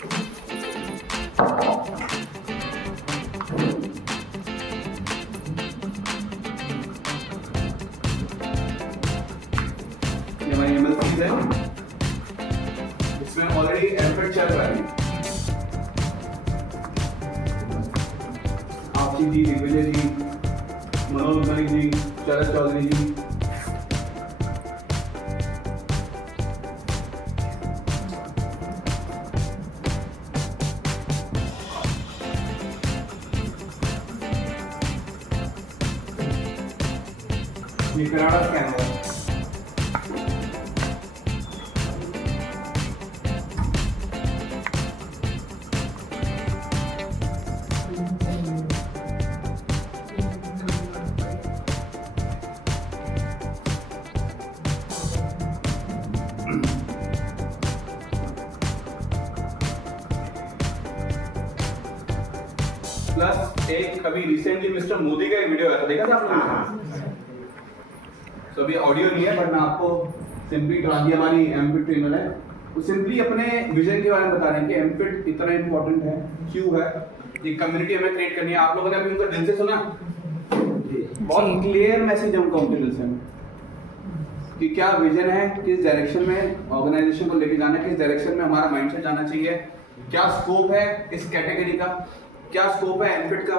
ये हमारी MLCs है, इसमें ऑलरेडी एमफिट चल रहा है। आपसी जी, दिग्विजय जी, मनोज मलिक जी, शरद चौधरी जी, ये कनाडा स्कैन है। प्लस एक अभी रिसेंटली मिस्टर मोदी का एक वीडियो आया था, देखा था आपने? तो अभी ऑडियो नहीं है, बट मैं आपको सिंपली ये हमारी एमफिट ट्रेनर है, वो सिंपली अपने विजन के बारे में बता रहे हैं कि एमफिट इतना इंपॉर्टेंट है, क्यों है, एक कम्युनिटी हमें क्रिएट करनी है। आप लोगों ने अभी उनका दिल से सुना, बहुत क्लियर मैसेज है उनका उनके दिल से कि क्या विजन है, किस डायरेक्शन में ऑर्गेनाइजेशन को लेके जाना है, किस डायरेक्शन में हमारा माइंडसेट जाना चाहिए, क्या स्कोप है इस कैटेगरी का, क्या स्कोप है एमफिट का।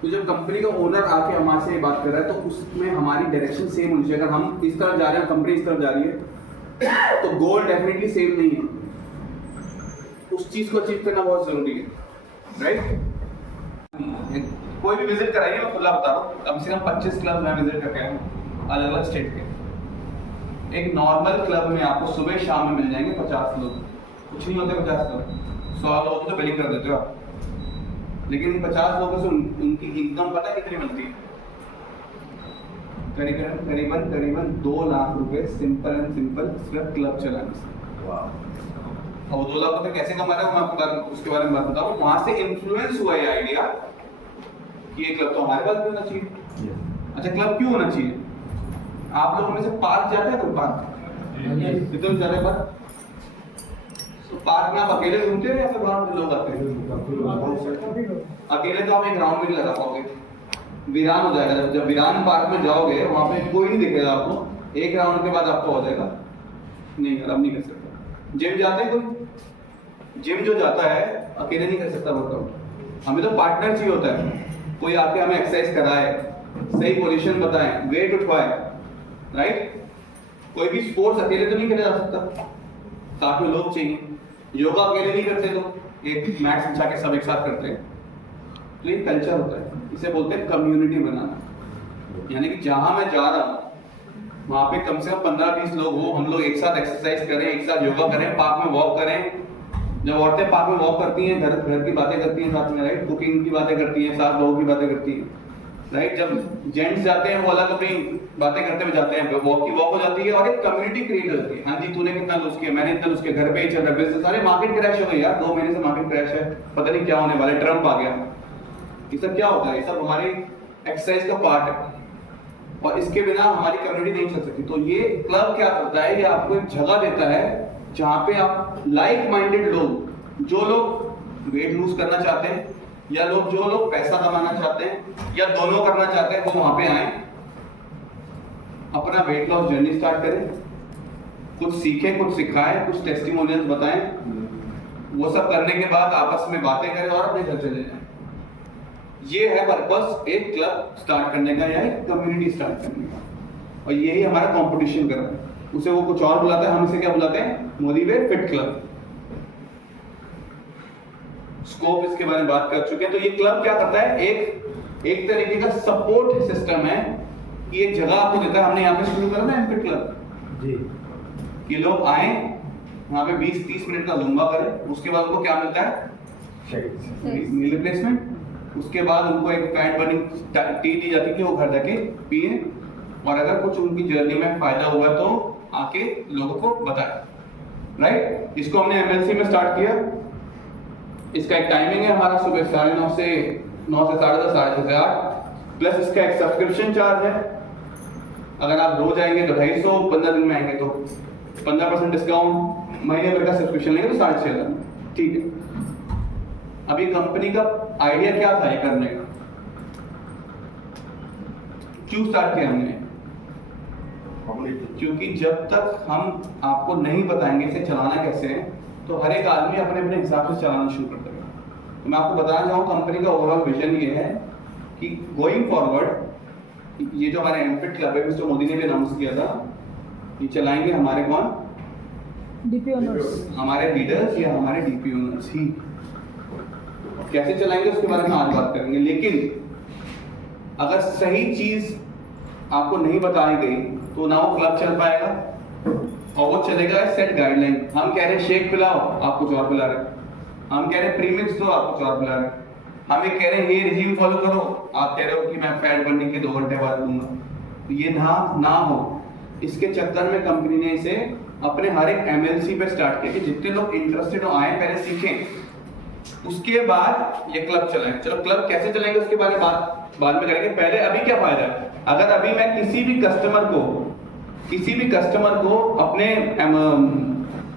तो जब कंपनी का ओनर आके हमारे से बात कर रहा है तो उसमें हमारी डायरेक्शन सेम होनी चाहिए। अगर हम इस तरफ जा रहे हैं, कंपनी इस तरफ जा रही है, तो गोल डेफिनेटली सेम नहीं है। उस चीज को अचीव करना बहुत जरूरी है, राइट? कोई भी विजिट कराइए, मैं खुला बता रहा हूँ, कम से कम 25 क्लब मैं विजिट करके आया हूँ अलग अलग स्टेट के। एक नॉर्मल क्लब में आपको सुबह शाम में मिल जाएंगे 50 लोग, कुछ नहीं होते 50 लोग, 100 लोग तो बिलिंग कर देते हो आप, लेकिन 50 लोगों से उनकी इनकम पता है कितनी बनती है? करीबन 2 लाख रुपए सिंपल एंड सिंपल सिर्फ क्लब चलाने से। और 2 लाख रुपए कैसे कमा रहा है मैं आपको उसके बारे में बात बताऊँ। वहां से इन्फ्लुएंस हुआ ये आइडिया कि ये क्लब तो हमारे पास भी होना चाहिए। अच्छा, क्लब क्यों होना चाहिए? आप लोगों में से पार्क जाता है? कोई पार्क कितने जा रहे पार्क? तो पार्क में आप अकेले घूमते हो या फिर वहां पे लोग आते हैं? अकेले तो आप एक राउंड भी नहीं लगा पाओगे, वीरान हो जाएगा। जब वीरान पार्क में जाओगे वहां पे कोई नहीं दिखेगा आपको, एक राउंड के बाद आपको हो जाएगा नहीं यार अब नहीं कर सकता। जिम जाते हैं कोई? जिम जो जाता है अकेले नहीं कर सकता वर्कआउट, हमें तो पार्टनर चाहिए होता है, कोई आके हमें एक्सरसाइज कराए, सही पोजीशन बताए, वेट उठवाए, राइट? कोई भी स्पोर्ट्स अकेले तो नहीं खेला जा सकता, साथ में लोग चाहिए। योगा अकेले नहीं करते, तो एक मैट बिछा के सब एक साथ करते हैं। तो ये कल्चर होता है, इसे बोलते हैं कम्युनिटी बनाना। यानी कि जहां मैं जा रहा हूँ वहां पे कम से कम 15-20 लोग हो, हम लोग एक साथ एक्सरसाइज करें, एक साथ योगा करें, पार्क में वॉक करें। जब औरतें पार्क में वॉक करती हैं, घर की बातें करती हैं साथ में, राइट? कुकिंग की बातें करती हैं, साथ लोगों की बातें करती हैं, राइट? जब जेंट्स जाते हैं वो अलग अपनी बातें करते हुए जाते हैं, वॉक की वॉक हो जाती है और एक कम्युनिटी क्रिएट होती है। हाँ जी, तूने कितना लूज किया, मैंने इतना लूज किया, घर पे ही चल रहा है बिजनेस। अरे मार्केट क्रैश हो गई यार, 2 महीने से मार्केट क्रैश है, पता नहीं क्या होने वाला है, ट्रम्प आ गया। ये सब क्या होता है? ये सब हमारी एक्सरसाइज का पार्ट है और इसके बिना हमारी कम्युनिटी नहीं चल सकती। तो ये क्लब क्या करता है, ये आपको एक जगह देता है जहाँ पे आप लाइक माइंडेड लोग, जो लोग वेट लूज करना चाहते हैं या जो लोग पैसा कमाना चाहते हैं या दोनों करना चाहते हैं, वो वहां पे आए, अपना वेट लॉस जर्नी स्टार्ट करें, कुछ सीखें, कुछ सिखाएं, कुछ टेस्टिमोनियल्स बताएं, वो सब करने के बाद आपस में बातें करें और अपने घर चले जाएं। ये है पर्पस एक क्लब स्टार्ट करने का या एक कम्युनिटी स्टार्ट करने का, और यही हमारा कंपटीशन कर रहा है। उसे वो कुछ और बुलाता है, हम इसे क्या बुलाते हैं? मोदी वे फिट क्लब। स्कोप इसके बारे में बात कर चुके हैं। तो ये क्लब क्या करता है? एक तरीके का सपोर्ट सिस्टम है कि एक जगह आपको देता है। हमने यहाँ पे शुरू करा ना एमफिट क्लब जी, कि लोग आए वहां पे 20-30 मिनट का जुम्बा करें, उसके बाद उनको क्या मिलता है? Meal replacement. उसके बाद उनको एक फैट बर्निंग टी दी जाती है कि वो घर जाके पिए, और अगर कुछ उनकी जर्नी में फायदा हुआ तो आके लोगों को बताए, राइट? इसको हमने एमएलसी में स्टार्ट किया। इसका एक टाइमिंग है हमारा, सुबह 9:30 से 9 से 10:30, 6:30 से 8, प्लस इसका एक सब्सक्रिप्शन चार्ज है। अगर आप रोज आएंगे तो 250, 15 दिन में आएंगे तो 15% डिस्काउंट, महीने भर का सब्सक्रिप्शन लेंगे तो 6,500। ठीक है, अभी कंपनी का आइडिया क्या था ये करने का, क्यों स्टार्ट किया हमने? क्योंकि जब तक हम आपको नहीं बताएंगे इसे चलाना कैसे है, तो हर एक आदमी अपने अपने हिसाब से चलाना शुरू कर देगा। तो मैं आपको बताना चाहूँ कंपनी का ओवरऑल विजन ये है कि गोइंग फॉरवर्ड ये जो हमारे एमफिट क्लब है, मिस्टर मोदी ने भी अनाउंस किया था, ये चलाएंगे हमारे कौन? डीपी ओनर्स, हमारे लीडर्स या हमारे डीपी ओनर्स ही। कैसे चलाएंगे उसके बारे में आज बात करेंगे, लेकिन अगर सही चीज आपको नहीं बताई गई तो ना वो क्लब चल पाएगा, और वो चलेगा सेट गाइडलाइन। हम कह रहे हैं शेक पिलाओ, आप कुछ और पिला रहे, हम कह रहे हैं प्रीमिक्स दो, आप कुछ और पिला रहे, हम एक कह रहे हैं ये रिजीम फॉलो करो, आप कह रहे हो कि मैं फैट बर्निंग के 2 घंटे बाद दूंगा। तो ये ना हो, इसके चक्कर में कंपनी ने इसे अपने हर एक एमएलसी पे स्टार्ट किया कि जितने लोग इंटरेस्टेड हो आए, पहले सीखें, उसके बाद ये क्लब चलाएं। चलो क्लब कैसे चलेंगे उसके बारे में बाद में करेंगे, पहले अभी क्या फायदा है? अगर अभी मैं किसी भी कस्टमर को अपने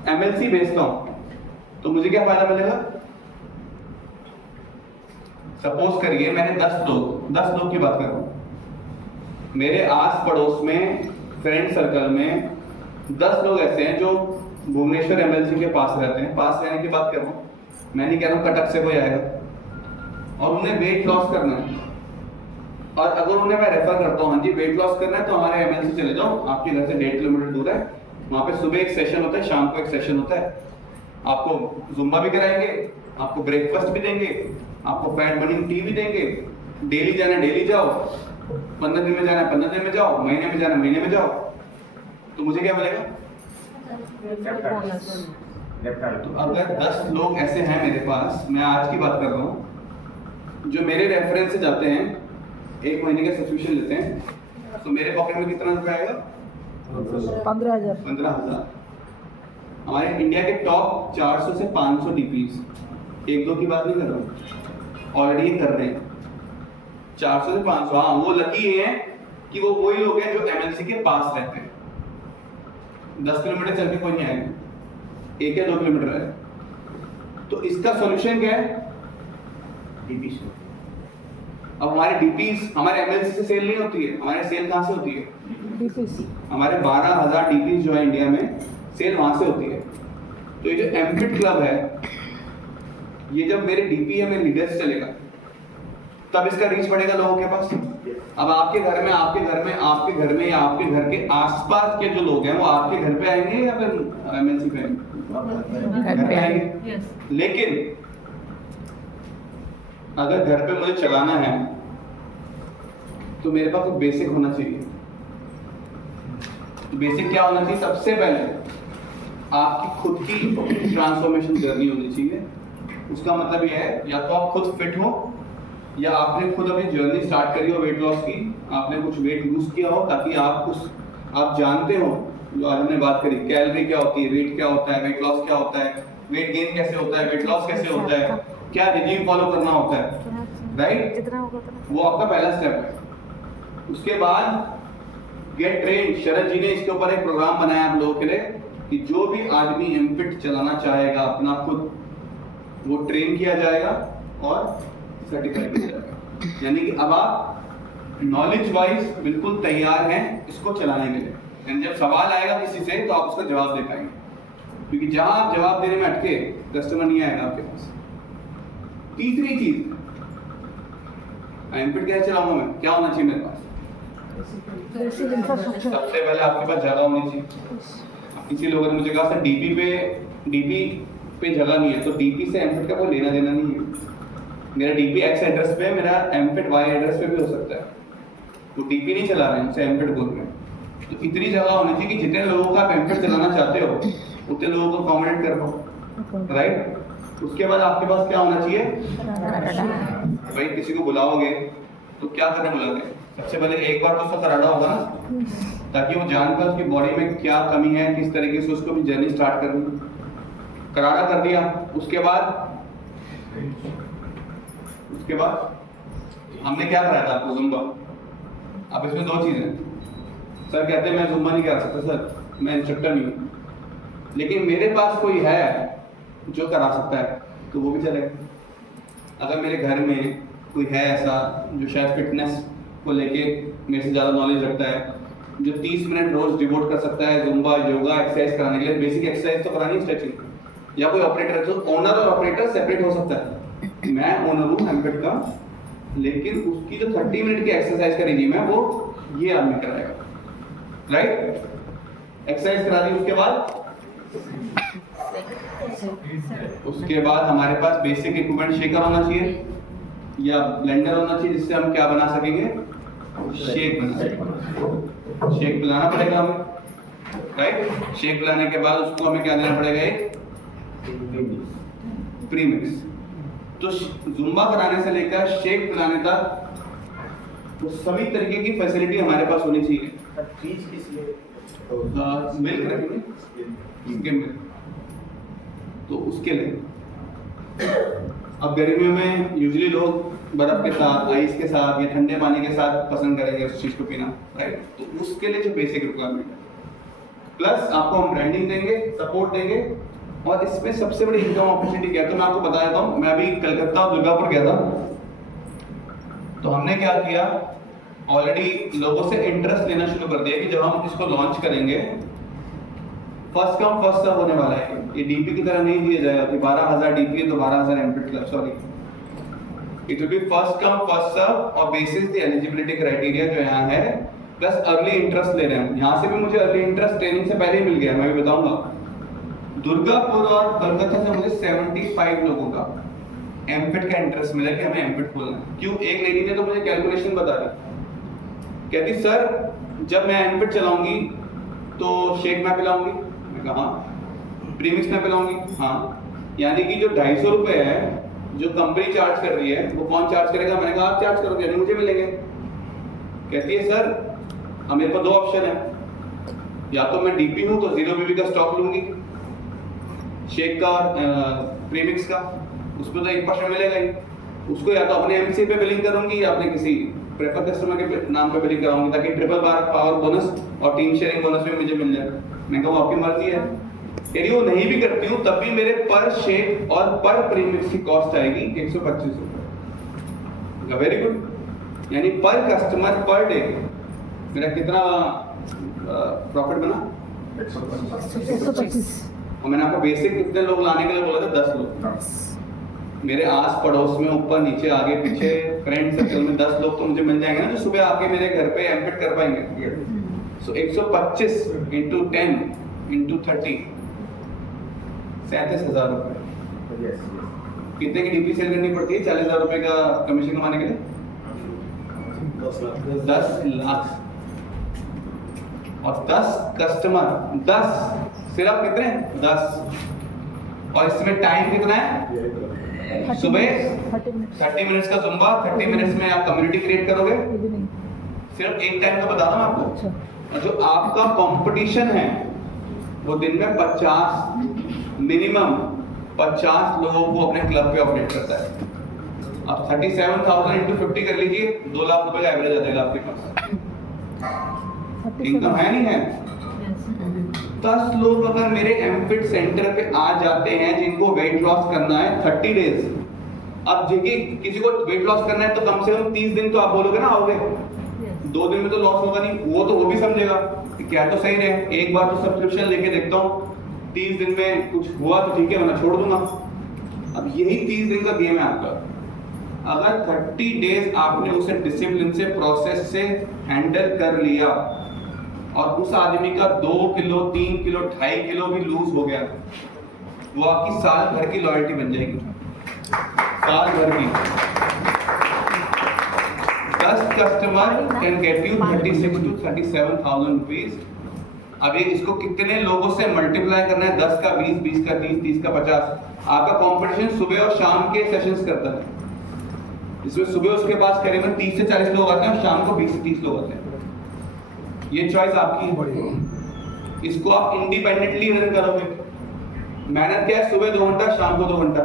एमएलसी भेजता हूं तो मुझे क्या फायदा मिलेगा? सपोज करिए मैंने 10 लोग की बात कर रहा हूं, मेरे आस पड़ोस में फ्रेंड सर्कल में 10 लोग ऐसे हैं जो भुवनेश्वर एमएलसी के पास रहते हैं। पास रहने की बात कर रहा हूं, मैं नहीं कह रहा हूं कटक से कोई आएगा और उन्हें वेट लॉस करना है, और अगर उन्हें मैं रेफर करता हूँ, हाँ जी वेट लॉस करना है तो हमारे एमएलसी चले जाओ, आपके घर से 1.5 किलोमीटर दूर है, वहाँ पे सुबह एक सेशन होता है, शाम को एक सेशन होता है, आपको जुम्बा भी कराएंगे, आपको ब्रेकफास्ट भी देंगे, आपको फैट बर्निंग टी भी देंगे, डेली जाना डेली जाओ, 15 दिन में जाना 15 दिन में जाओ, महीने में जाना महीने में जाओ, तो मुझे क्या मिलेगा? तो अगर 10 लोग ऐसे हैं मेरे पास, मैं आज की बात कर रहा हूँ, जो मेरे रेफरेंस से जाते हैं, 1 महीने का सब्सक्रिप्शन लेते हैं, तो मेरे पॉकेट में कितना रुपया आएगा? 15,000। हमारे इंडिया के टॉप 400 से 500 डीपीज, 1-2 की बात नहीं कर रहा हूँ, ऑलरेडी ये कर रहे हैं 400 से 500। हाँ, वो लकी ये हैं कि वो वही लोग हैं जो एमएलसी के पास रहते हैं। 10 किलोमीटर चल के कोई नहीं आएगा, 1 या 2 किलोमीटर है। तो इसका सॉल्यूशन क्या है? डीपी। अब हमारे डीपीज हमारे एमएलसी से सेल नहीं होती है, हमारे सेल कहाँ से होती है? डीपीसी। हमारे 12,000 डीपीज जो है इंडिया में, सेल वहां से होती है। तो ये जो एमफिट क्लब है, ये जब मेरे डीपी में लीडर्स चलेगा तब इसका रीच बढ़ेगा लोगों के पास। अब आपके घर में या आपके घर के आसपास के जो लोग हैं वो आपके घर पे आएंगे या फिर एमएलसी पे आएंगे? घर पे आएंगे। लेकिन अगर घर पे मुझे चलाना है तो मेरे पास कुछ बेसिक होना चाहिए। तो बेसिक क्या होना चाहिए? सबसे पहले आपकी खुद की ट्रांसफॉर्मेशन जर्नी होनी चाहिए। उसका मतलब यह है या तो आप खुद फिट हो, या आपने खुद अपनी जर्नी स्टार्ट करी हो वेट लॉस की, आपने कुछ वेट लूज किया हो, ताकि आप जानते हो, जो आज हमने बात करी, कैलोरी क्या होती है, वेट क्या होता है, वेट लॉस क्या होता है, वेट गेन कैसे होता है, वेट लॉस कैसे होता है, क्या रिजीम फॉलो करना होता है, राइट? वो आपका पहला स्टेप है। उसके बाद गेट ट्रेन। शरद जी ने इसके ऊपर एक प्रोग्राम बनाया आप लोगों के लिए कि जो भी आदमी एमफिट चलाना चाहेगा अपना खुद, वो ट्रेन किया जाएगा और सर्टिफाइड किया जाएगा। यानी कि अब आप नॉलेज वाइज बिल्कुल तैयार हैं इसको चलाने के लिए। यानी जब सवाल आएगा किसी से तो आप उसका जवाब दे पाएंगे, क्योंकि जहां आप जवाब देने में अटके कस्टमर नहीं आएगा आपके पास। तीसरी चीज, एमफिट कैसे चलाऊंगा मैं, क्या होना चाहिए मेरे पास? सबसे पहले आपके पास जगह होनी चाहिए। किसी लोगों ने मुझे कहा सर डीपी पे जगह नहीं है, तो डीपी से एमफिट का कोई लेना देना नहीं है। मेरा डीपी एक्स एड्रेस पे, मेरा एमफिट वाई एड्रेस पे भी हो सकता है। तो डीपी नहीं चला रहे हैं, उसे एमफिट बोल रहे हैं। तो इतनी जगह होनी चाहिए कि जितने लोगों को आप एमफिट चलाना चाहते हो उतने लोगों को अकोमोडेट कर पाओ, राइट? उसके बाद आपके पास क्या होना चाहिए? भाई किसी को बुलाओगे तो क्या करने बुलाओगे? सबसे पहले एक बार तो उसका कराड़ा होगा ना, ताकि वो जानकर उसकी बॉडी में क्या कमी है, किस तरीके से उसको भी जर्नी स्टार्ट करनी। कराड़ा कर दिया, उसके बाद हमने क्या कराया था आपको? जुम्बा। अब इसमें 2 चीजें, सर कहते हैं मैं जुम्बा नहीं करा सकता, सर मैं इंस्ट्रक्टर नहीं हूँ, लेकिन मेरे पास कोई है जो करा सकता है तो वो भी चलेगा। अगर मेरे घर में कोई है ऐसा जो शायद फिटनेस को लेके मेरे से ज़्यादा नॉलेज रखता है, जो 30 मिनट रोज डिवोट कर सकता है जुम्बा योगा एक्सरसाइज कराने के लिए, बेसिक एक्सरसाइज तो करानी है, स्ट्रेचिंग, या कोई ऑपरेटर है, तो ओनर और ऑपरेटर सेपरेट हो सकता है। मैं ओनर हूँ एमपेट का, लेकिन उसकी जो 30 मिनट की एक्सरसाइज का रिजीम है वो ये आदमी कराएगा, राइट? एक्सरसाइज करा दी, उसके बाद हमारे पास बेसिक इक्विपमेंट शेकर होना चाहिए या ब्लेंडर होना चाहिए, जिससे हम क्या बना सकेंगे, शेक बना सकेंगे। शेक पिलाना पड़ेगा हमें, राइट? शेक पिलाने के बाद उसको हमें क्या देना पड़ेगा, एक प्रीमिक्स। तो जुम्बा कराने से लेकर शेक पिलाने तक तो सभी तरीके की फैसिलिटी हमारे पास होनी चाहिए। मिल्क रखेंगे, मिल्क तो उसके लिए। अब गर्मियों में यूजुअली लोग बर्फ के साथ, आइस के साथ या ठंडे पानी के साथ पसंद करेंगे उस चीज को पीना, राइट? तो उसके लिए जो बेसिक रिक्वायरमेंट है, प्लस आपको हम ब्रांडिंग देंगे, सपोर्ट देंगे, और इसमें सबसे बड़ी इनकम अपॉर्चुनिटी क्या है तो मैं आपको बता देता हूँ। मैं अभी कलकत्ता और दुर्गापुर गया था, तो हमने क्या किया, ऑलरेडी लोगों से इंटरेस्ट लेना शुरू कर दिया कि जब हम इसको लॉन्च करेंगे फर्स्ट कम फर्स्ट सर्व होने वाला है। ये डीपी की तरह नहीं दिया जाएगा कि 12,000 डीपी है तो 12,000 एमपेट club, sorry, it will be first come first serve और बेसिस द एलिजिबिलिटी क्राइटेरिया जो यहाँ है, प्लस अर्ली इंटरेस्ट ले रहे हैं। यहाँ से भी मुझे अर्ली इंटरेस्ट ट्रेनिंग से पहले ही मिल गया, मैं भी बताऊंगा। दुर्गापुर और कलकत्ता से मुझे 75 लोगों का एमपेट का इंटरेस्ट मिला कि हमें एमपेट खोलना है। क्यों? एक लेडी ने तो मुझे कैलकुलेशन बता दी, कहती सर जब मैं एमपेट चलाऊंगी तो शेक मैं पिलाऊंगी, मैं कहा हाँ, प्रीमिक्स में पिलाऊंगी, हाँ, यानी कि जो 250 रुपए है जो कंपनी चार्ज कर रही है वो कौन चार्ज करेगा? मैंने कहा आप चार्ज करोगे, यानी मुझे मिलेंगे। कहती है सर अब मेरे पास दो ऑप्शन है, या तो मैं डीपी हूं तो 0 बीबी का स्टॉक लूंगी, शेक का और प्रीमिक्स का, उसमें तो 1% मिलेगा ही, उसको या तो अपने एमसी पे बिलिंग करूंगी या अपने किसी प्रेफर कस्टमर के नाम पे बिलिंग कराऊंगी, ताकि ट्रिपल बार पावर बोनस और टीम शेयरिंग बोनस भी मुझे मिल जाए। मैं कहूँ आपकी मर्जी है। यदि वो नहीं भी करती हूँ तब भी मेरे पर शेक और पर प्रीमिक्स की कॉस्ट आएगी 125 रुपए। वेरी गुड, यानी पर कस्टमर पर डे मेरा कितना प्रॉफिट बना? 125। और मैंने आपको बेसिक कितने लोग लाने के लिए बोला था? 10 लोग। मेरे आस पड़ोस में, ऊपर नीचे आगे पीछे फ्रेंड सर्कल में 10 लोग तो मुझे मिल जाएंगे ना, जो सुबह आके मेरे घर पे एमपेट कर पाएंगे। सो 125 इंटू 10 इंटू 30 37,000 रुपए। कितने की डीपी सेल करनी पड़ती है 40,000 रुपए का कमीशन कमाने के लिए? 10 लाख। और 10 कस्टमर, 10 सिर्फ कितने? 10। और इसमें टाइम कितना है? सुबह 30 मिनट्स का जुम्बा, 30 मिनट्स में आप कम्युनिटी क्रिएट करोगे। सिर्फ एक टाइम का बता रहा हूं आपको। और जो आपका कंपटीशन है वो दिन में 50 मिनिमम 50 लोगों को अपने क्लब पे ऑपरेट करता है। अब 37,000 इंटू 50 कर लीजिए, 2 लाख रुपए का एवरेज आ जाएगा आपके पास। इनकम है नहीं है? 10 लोग अगर मेरे एमफिट सेंटर पे आ जाते हैं जिनको वेट लॉस करना है 30 डेज। अब देखिए किसी को वेट लॉस करना है तो कम से कम 30 दिन तो आप बोलोगे ना आओगे, 2 दिन में तो लॉस होगा नहीं। वो भी समझेगा कि क्या तो सही रहे, एक बार तो सब्सक्रिप्शन लेके देखता हूँ, 30 दिन में कुछ हुआ तो ठीक है वरना छोड़ दूंगा। अब यही 30 दिन का गेम है आपका। अगर 30 डेज आपने उसे डिसिप्लिन से, प्रोसेस से हैंडल कर लिया और उस आदमी का 2 किलो 3 किलो 2.5 किलो भी लूज हो गया, वो आपकी साल भर की लॉयल्टी बन जाएगी। साल भर की 10 customer can get you 36 to 37,000 rupees. अभी इसको कितने लोगों से मल्टीप्लाई करना है? 10 का 20, 20 का 30, 30 का 50। आपका कंपटीशन सुबह और शाम के सेशंस करता है। इसमें सुबह उसके पास करीबन 30 से 40 लोग आते हैं और शाम को 20 से 30 लोग आते हैं। ये चॉइस आपकी है। इसको आप इंडिपेंडेंटली रन करोगे। मेहनत क्या है? सुबह 2 घंटा, शाम को 2 घंटा,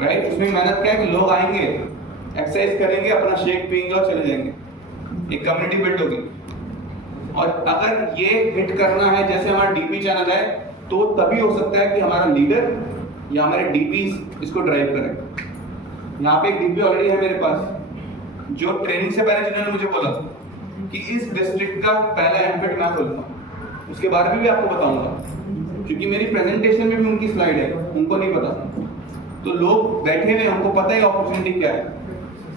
राइट? उसमें मेहनत क्या है कि लोग आएंगे, एक्सरसाइज करेंगे, अपना शेक पियेंगे और चले जाएंगे। एक कम्युनिटी बिल्ड होगी। और अगर ये हिट करना है जैसे हमारा डीपी चैनल है, तो तभी हो सकता है कि हमारा लीडर या हमारे डीपीज इसको ड्राइव करें। यहाँ पे एक डीपी ऑलरेडी है मेरे पास, जो ट्रेनिंग से पहले जिन्होंने मुझे बोला कि इस डिस्ट्रिक्ट का पहला एमपेट मैं खोलूंगा, उसके बारे में भी आपको बताऊंगा, क्योंकि मेरी प्रेजेंटेशन में भी उनकी स्लाइड है, उनको नहीं पता। तो लोग बैठे हुए, हमको पता है अपॉर्चुनिटी क्या है।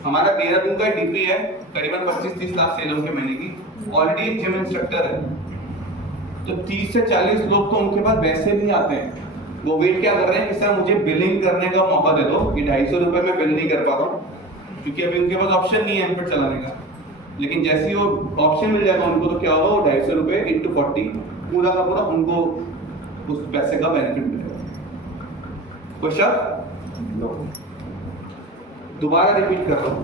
हमारा देहरादून का डीपी है, करीबन 25-30 लाख सेल होंगे महीने की, ऑलरेडी एक जिम इंस्ट्रक्टर है। तो 30 से 40 लोग तो उनके पास वैसे भी आते हैं, वो वेट क्या कर रहे हैं कि सर मुझे बिलिंग करने का मौका दे दो, कि 250 रुपए में बिल नहीं कर पा रहा हूँ, क्योंकि अभी उनके पास ऑप्शन नहीं है एमपेट चलाने का। लेकिन जैसे ही वो ऑप्शन मिल जाएगा उनको, तो क्या होगा, वो 250 रुपए इंटू 40 पूरा का पूरा उनको उस पैसे का बेनिफिट मिलेगा। कोई शक? दोबारा रिपीट कर रहा हूँ,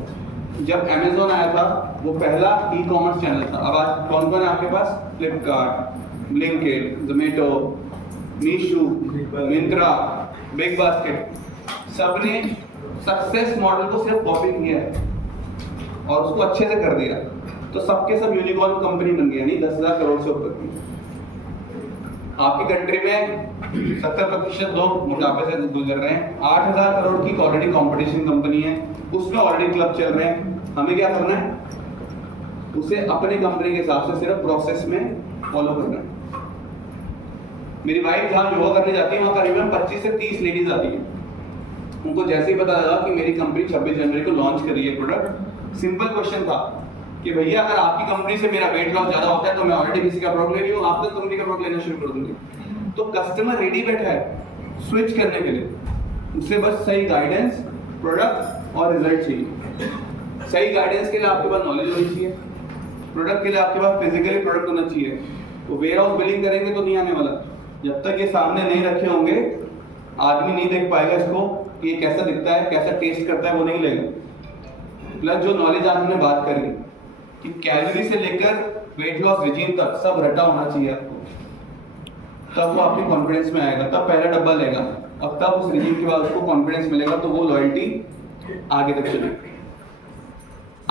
जब अमेज़न आया था वो पहला ई कॉमर्स चैनल था। अब आज कौन कौन है आपके पास? Flipkart, Blinkit, Zomato, Meesho, Myntra, Big Basket, सबने सक्सेस मॉडल को सिर्फ कॉपी किया है और उसको अच्छे से कर दिया। तो सबके सब यूनिकॉर्न कंपनी बन गई, यानी 10,000 करोड़ से ऊपर की। आपकी कंट्री में 70% लोग मोटापे से गुजर रहे हैं। 8,000 करोड़ की ऑलरेडी कंपटीशन कंपनी है, उसमें ऑलरेडी क्लब चल रहे हैं। हमें क्या करना है? उसे अपनी कंपनी के हिसाब से सिर्फ प्रोसेस में फॉलो करना है। मेरी वाइफ जहाँ योगा करने जाती है, वहाँ करीबन 25 से 30 लेडीज आती है। उनको जैसे ही पता लगा कि मेरी कंपनी 26 जनवरी को लॉन्च कर रही है प्रोडक्ट, सिंपल क्वेश्चन था कि भैया अगर आपकी कंपनी से मेरा वेट लॉस ज्यादा होता है तो मैं ऑलरेडी किसी का प्रोडक्ट ले रही हूँ, आपकी कंपनी का प्रोडक्ट लेना शुरू कर दूंगी। तो कस्टमर रेडी बैठा है स्विच करने के लिए, उससे बस सही गाइडेंस, प्रोडक्ट और रिजल्ट चाहिए। सही गाइडेंस के लिए आपके पास नॉलेज होनी चाहिए, प्रोडक्ट के लिए आपके पास फिजिकली प्रोडक्ट होना चाहिए। तो वेयर हाउस बिलिंग करेंगे तो नहीं आने वाला, जब तक ये सामने नहीं रखे होंगे आदमी नहीं देख पाएगा इसको कि ये कैसा दिखता है, कैसा टेस्ट करता है, वो नहीं लेगा। प्लस जो नॉलेज आज हमने बात करी कि कैलोरी से लेकर वेट लॉस रिजीम तक सब रटा होना चाहिए आपको, तब वो आपके कॉन्फिडेंस में आएगा, तब पहला डब्बा लेगा और तब उस रिजीम के बाद उसको कॉन्फिडेंस मिलेगा, तो वो लॉयल्टी आगे तक चलेगी।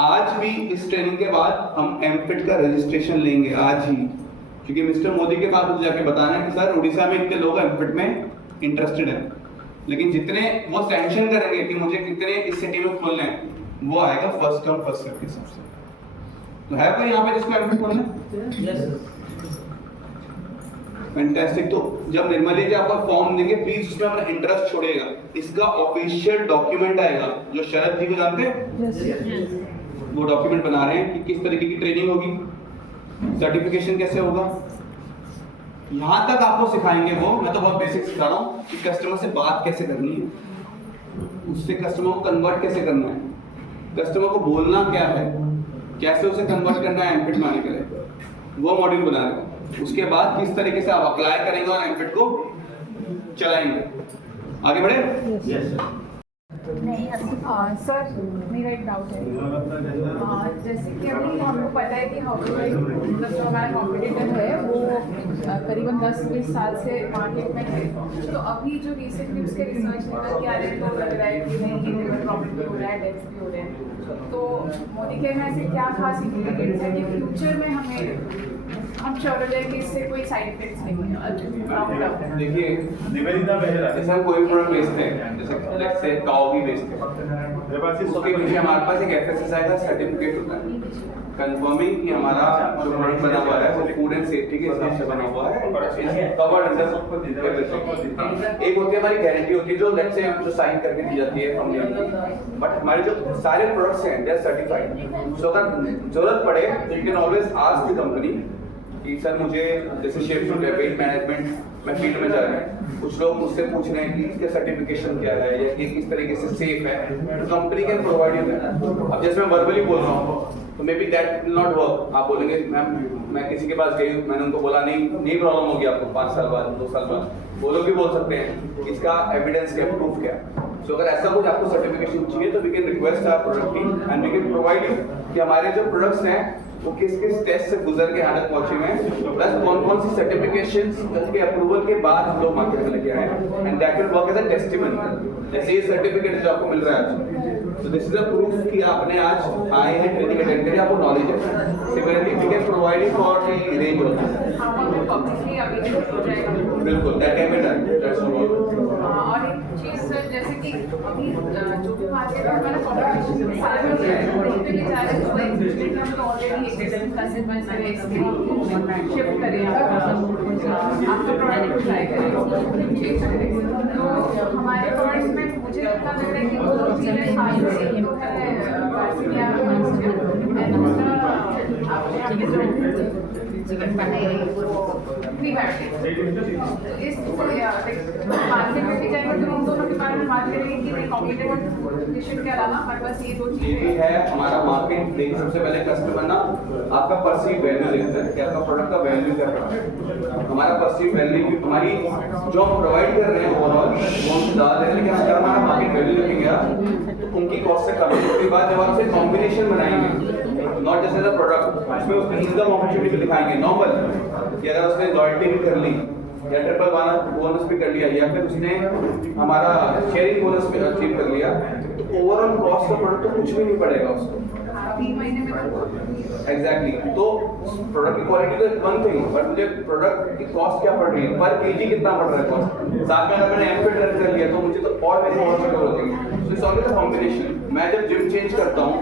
आज भी इस ट्रेनिंग के बाद हम एमफिट का रजिस्ट्रेशन लेंगे आज ही, क्योंकि मिस्टर मोदी के पास जाके बताना है कि सर उड़ीसा में इतने लोग एमफिट में इंटरेस्टेड हैं, लेकिन जितने वो सैंक्शन करेंगे कि मुझे कितने इस सिटी में खोलने हैं, वो आएगा फर्स्ट कम फर्स्ट सर्व के हिसाब से। तो है कोई यहाँ पे जिसको एमफिट खोलना है? फैंटास्टिक। तो जब निर्मली जी आपका फॉर्म देंगे, प्लीज उसमें अपना इंटरेस्ट छोड़िएगा। इसका ऑफिशियल डॉक्यूमेंट आएगा, जो शरद जी को जानते हैं, वो डॉक्यूमेंट बना रहे हैं कि किस तरीके की ट्रेनिंग होगी, सर्टिफिकेशन कैसे होगा, यहाँ तक आपको सिखाएंगे वो। मैं तो बहुत बेसिक सिखा रहा हूँ कि कस्टमर से बात कैसे करनी है, उससे कस्टमर को कन्वर्ट कैसे करना है, कस्टमर को बोलना क्या है, कैसे उसे कन्वर्ट करना है एमफिट में आने के लिए, वो मॉड्यूल बना रहे हैं। उसके बाद किस तरीके से आप अप्लाई करेंगे और एमफिट को चलाएंगे। आगे बढ़े? नहीं सर, मेरा एक डाउट है। जैसे कि अभी हमको पता है कि मतलब जो हमारा कॉम्पिटिटर है वो करीबन 10-20 साल से मार्केट में है, तो अभी जो रिसेंटली उसके रिसर्च निकल के आ रहे हैं तो लग रहा है कि नहीं लिवर प्रॉब्लम भी हो रहा है, डेथ्स भी हो रहे हैं। तो मोदी कहना से क्या खास इंग्रेडिएंट्स है कि फ्यूचर में हम श्योर हो जाए कि इससे कोई साइड इफेक्ट्स नहीं है? देखिए, जैसे हम कोई प्रोडक्ट बेचते हैं, जैसे लेट्स से काऊ भी बेचते हैं, उसके पीछे हमारे पास एक एफएसएसआई का सर्टिफिकेट होता है कंफर्मिंग कि हमारा जो प्रोडक्ट बना हुआ है वो फूड एंड सेफ्टी के हिसाब से बना हुआ है, कवर्ड अंडर एवरीथिंग। एक होती है हमारी गारंटी होती है जो लेट्स से जो साइन करके दी जाती है हमने, बट हमारे जो सारे प्रोडक्ट्स हैं दे आर सर्टिफाइड। सो अगर जरूरत पड़े तो you can always ask the company कि सर मुझे जैसे शेफ टू वेट मैनेजमेंट में फील्ड में जा रहे हैं, कुछ लोग मुझसे पूछ रहे हैं कि इसका सर्टिफिकेशन क्या है या ये किस तरीके से सेफ है, तो company can provide you that. अब जैसे मैं वर्बली बोल रहा हूँ तो may be that will not work. आप बोलेंगे मैम मैं किसी के पास गई, मैंने उनको बोला नहीं प्रॉब्लम होगी आपको 5 साल बाद 2 साल बाद, वो लोग भी बोल सकते हैं इसका एविडेंस क्या, प्रूफ क्या। सो अगर ऐसा कुछ आपको सर्टिफिकेशन चाहिए तो we can request our product team and we can provide you कि हमारे जो प्रोडक्ट्स हैं वो किस किस टेस्ट से गुजर के यहाँ तक पहुंचे हुए हैं, प्लस कौन कौन सी सर्टिफिकेशंस के अप्रूवल के बाद हम लोग मार्केट में लेके आए हैं, and that will work as a testimony. जैसे ये सर्टिफिकेट जो आपको मिल रहा है आज, तो दिस इज अ प्रूफ कि आपने आज आए हैं, ट्रेनिंग अटेंड करी, आपको नॉलेज है। Similarly we can provide you for the range also. Publicly available हो जाएगा। बिल्कुल, that can be done, that's all. और एक अभी जो भी मार्केट में हमारा कॉम्पिटिशन सारे लोग वहीं पे ले जा रहे हैं, तो एक्सपेक्टेड हम तो ऑलरेडी एक्सपेक्टेड कस्टमर से शिफ्ट करें आपका प्रोडक्ट ट्राई करें, चेंज करें। तो हमारे प्रोडक्ट्स में मुझे इतना लग रहा है कि वो दो चीज़ें खाने से एक तो है बार्सिनिया एंड दूसरा आपके जो चिकन इस मार्केट में भी जाएंगे तो उन दोनों के बारे में बात करेंगे कि नहीं कॉम्पिटिशन के अलावा हमारे पास ये दो ये चीज़ें भी है हमारा मार्केट। देखिए सबसे पहले कस्टमर ना आपका परसीव वैल्यू देखता है कि आपका प्रोडक्ट का वैल्यू क्या है। हमारा परसीव वैल्यू की हमारी जो हम प्रोवाइड कर रहे हैं ओवरऑल वो हम डाल रहे हैं, लेकिन अगर हमारा मार्केट वैल्यू देखेंगे तो उनकी कॉस्ट से कम है। उसके बाद जब आपसे कॉम्बिनेशन बनाएंगे not just as a product, उसमें उसकी इनकम अपॉर्चुनिटी भी दिखाएंगे नॉर्मल कि अगर उसने लॉयल्टी भी कर ली या ट्रिपल बोनस भी कर लिया या फिर उसने हमारा शेयरिंग बोनस भी अचीव कर लिया, तो ओवरऑल कॉस्ट का प्रोडक्ट तो कुछ भी नहीं पड़ेगा उसको। 3 महीने में एग्जैक्टली तो प्रोडक्ट की क्वालिटी तो वन थिंग, बट मुझे प्रोडक्ट की कॉस्ट क्या पड़ रही है, पर केजी कितना पड़ रहा है कॉस्ट। साथ में अगर मैंने एमफिट रन कर लिया तो मुझे तो और मेरी और चीजें होती है। So it's always a combination. मैं जब जिम चेंज करता हूँ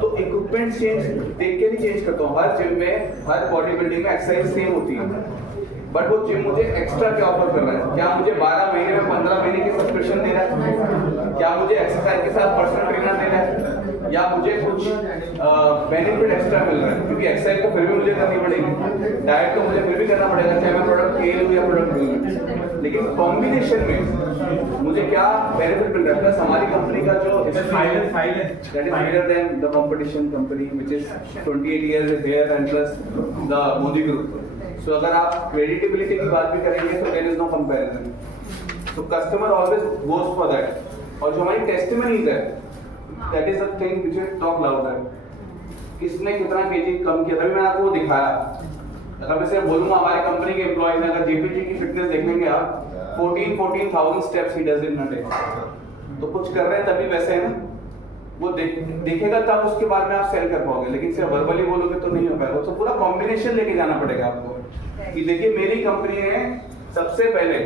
तो इक्विपमेंट चेंज देख के भी चेंज करता हूँ। हर जिम में हर बॉडी बिल्डिंग में एक्सरसाइज सेम होती है, बट वो जिम मुझे एक्स्ट्रा क्या ऑफर कर रहा है। क्या मुझे 12 महीने में 15 महीने की सब्सक्रिप्शन दे रहा है, क्या मुझे एक्सरसाइज के साथ पर्सनल ट्रेनर दे रहा है, या मुझे कुछ बेनिफिट एक्स्ट्रा मिल रहा है। क्योंकि एक्सरसाइज तो फिर भी मुझे करनी पड़ेगी, डाइट तो मुझे फिर भी करना पड़ेगा, चाहे मैं प्रोडक्ट ए लूं या प्रोडक्ट बी लूं। लेकिन कॉम्बिनेशन में मुझे क्या बेनिफिट मिल रहा है। प्लस हमारी कंपनी का जो that is bigger than the competition company which is 28 years here and plus the Modi group. So अगर आप क्रेडिटेबिलिटी की बात भी करेंगे तो देयर इज नो कंपैरिजन। तो customer always goes for that. और जो हमारी टेस्टिमनीज है that is the thing which will talk louder. किसने कितना केजी कम किया, तभी मैंने आपको वो दिखाया। अगर मैं सिर्फ बोलूंगा हमारी कंपनी के एम्प्लॉइज हैं, अगर जेपीजी की फिटनेस देखेंगे आप 14,000 steps he does in a day. तो कुछ कर रहे हैं तभी वैसे है ना, वो देखेगा तब उसके बाद में आप सेल कर पाओगे। लेकिन सिर्फ वर्बली बोलोगे तो नहीं हो पाएगा। तो पूरा कॉम्बिनेशन लेके जाना पड़ेगा आपको कि देखिए मेरी कंपनी ने सबसे पहले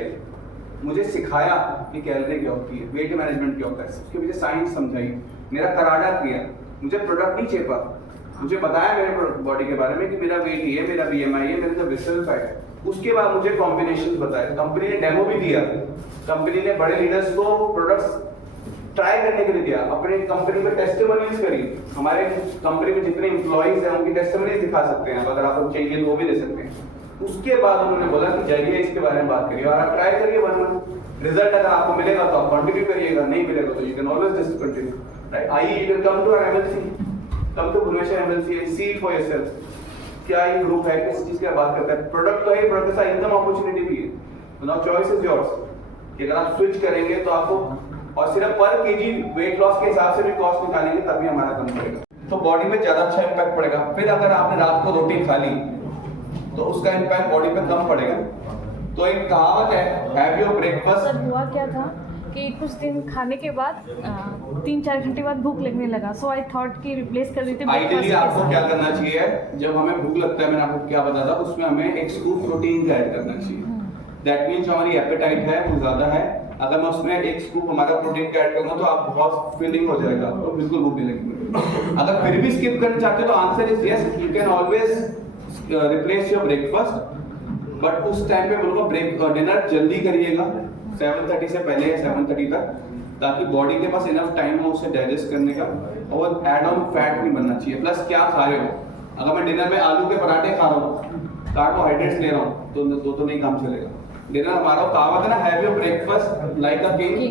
मुझे सिखाया कि कैलोरी क्या होती है, वेट मैनेजमेंट क्या होता है, उसके पीछे साइंस समझाई, मेरा कराडा किया, मुझे प्रोडक्ट नहीं चेपा, मुझे बताया मेरे बॉडी के बारे में कि मेरा वेट ये है, मेरा बीएमआई है, मेरा विसरल फैट है। उसके बाद मुझे कॉम्बिनेशन बताया। कंपनी ने डेमो भी दिया, कंपनी ने बड़े लीडर्स को प्रोडक्ट्स ट्राई करने के लिए दिया, अपने कंपनी में टेस्टिमोनियल्स करी। हमारे कंपनी में जितने एम्प्लॉइज हैं उनकी टेस्टिमोनियल्स दिखा सकते हैं, अगर आपको चाहिए तो वो भी दे सकते हैं। उसके बाद उन्होंने बोला कि जाइए इसके बारे में बात करिए और आप ट्राई करिए, वरना रिजल्ट अगर आपको मिलेगा तो आप कंटिन्यू करिएगा, नहीं मिलेगा तो you can always discontinue, right. आइए you can come to our MLC, come to Bhubaneswar MLC and see it for yourself. क्या ये ग्रुप है, किस चीज की बात करता है। प्रोडक्ट तो है, प्रोडक्ट के साथ इनकम अपॉर्चुनिटी भी है। नाउ चॉइस इज योर्स कि अगर आप स्विच करेंगे तो आपको, और सिर्फ पर केजी वेट लॉस के हिसाब से भी कॉस्ट निकालेंगे तभी हमारा कम पड़ेगा, तो बॉडी में ज्यादा अच्छा इंपैक्ट पड़ेगा। फिर अगर आपने रात को रोटी खा ली तो उसका इंपैक्ट बॉडी पे कम पड़ेगा। तो एक कहावत है, हैव योर ब्रेकफास्ट। सर हुआ क्या था कि कुछ दिन खाने के बाद 3-4 घंटे बाद भूख लगने लगा, सो आई थॉट कि रिप्लेस कर देते। आइडियली आपको क्या करना चाहिए, जब हमें भूख लगता है, मैंने आपको क्या बताया था, उसमें हमें एक स्कूप प्रोटीन का ऐड करना चाहिए। दैट मींस हमारी एपेटाइट है वो ज्यादा है, अगर मैं उसमें एक स्कूप हमारा प्रोटीन का ऐड करूंगा तो आप बहुत फीलिंग हो जाएगा, तो बिल्कुल भूख नहीं लगेगी। अगर फिर भी स्किप करना चाहते हो तो answer is yes, you can always replace your breakfast, but उस टाइम पे बोलूंगा डिनर जल्दी करिएगा 7:30 से पहले या 7:30 तक, ताकि बॉडी के पास इनफ टाइम हो उसे डाइजेस्ट करने का, और ऐड ऑन फैट नहीं बनना चाहिए। प्लस क्या खा रहे हो, अगर मैं डिनर में आलू के पराठे खा रहा हूँ, कार्बोहाइड्रेट्स ले रहा हूँ, तो नहीं काम चलेगा। डिनर हमारा कहावत है ना, have your breakfast like a king,